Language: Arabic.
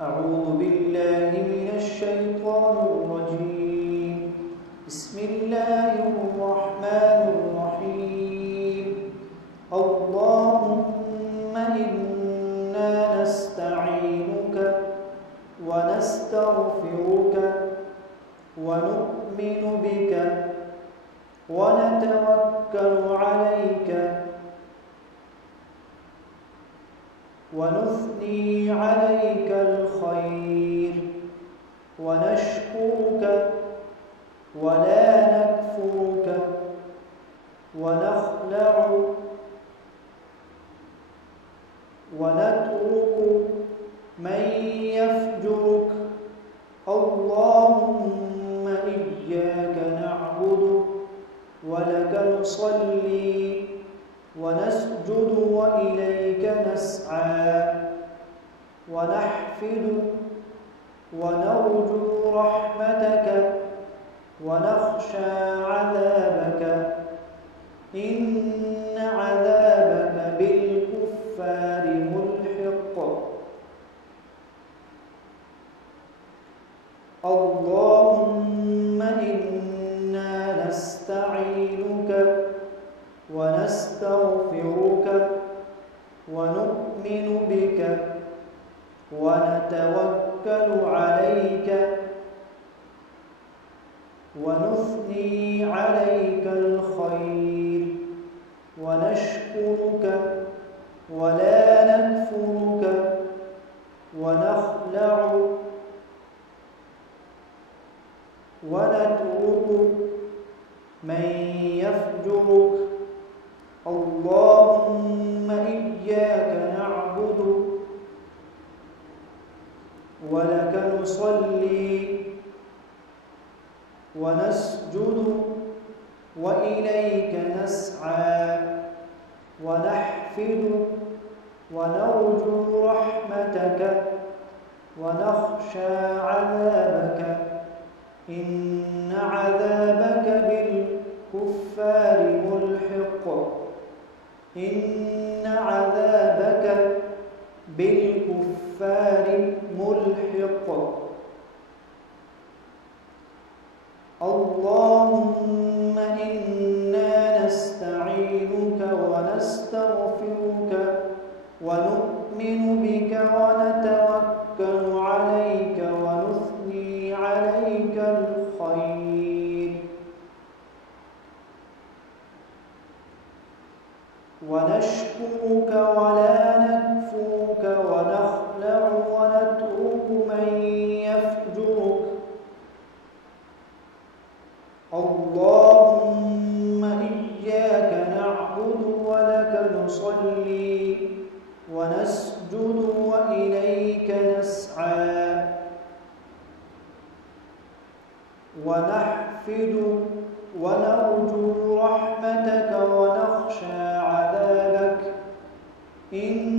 أعوذ بالله من الشيطان الرجيم. بسم الله الرحمن الرحيم. اللهم إنا نستعينك ونستغفرك ونؤمن بك ونتوكل عليك ونثني عليك الخير ونشكرك ولا نكفرك ونخلع ونترك من يفجرك. اللهم إياك نعبد ولك نصلي ونسجد وإليك نسعى ونحفد ونرجو رحمتك ونخشى عذابك إن عذابك بالكفار ملحق. اللهم إنا نستعينك ونستغفرك ونؤمن بك ونتوكل عليك ونثني عليك الخير ونشكرك ولا نكفرك ونخلع ونترك من يفجرك. اللهم إياك نعبد ولك نصلي ونسجد وإليك نسعى ونحفد ونرجو رحمتك ونخشى عذابك إن عذابك بالكفار ملحق. إن عذابك بالكفار ملحق. اللهم إنا نستعينك ونستغفرك ونؤمن بك ونتوكل عليك ونثني عليك الخير ونشكرك ولا نكفرك ونخلع ونترك من يفجرك. اللهم إياك نعبد ولك نصلي ونسجد وإليك نسعى ونحفد ونرجو رحمتك ونخشى عذابك إن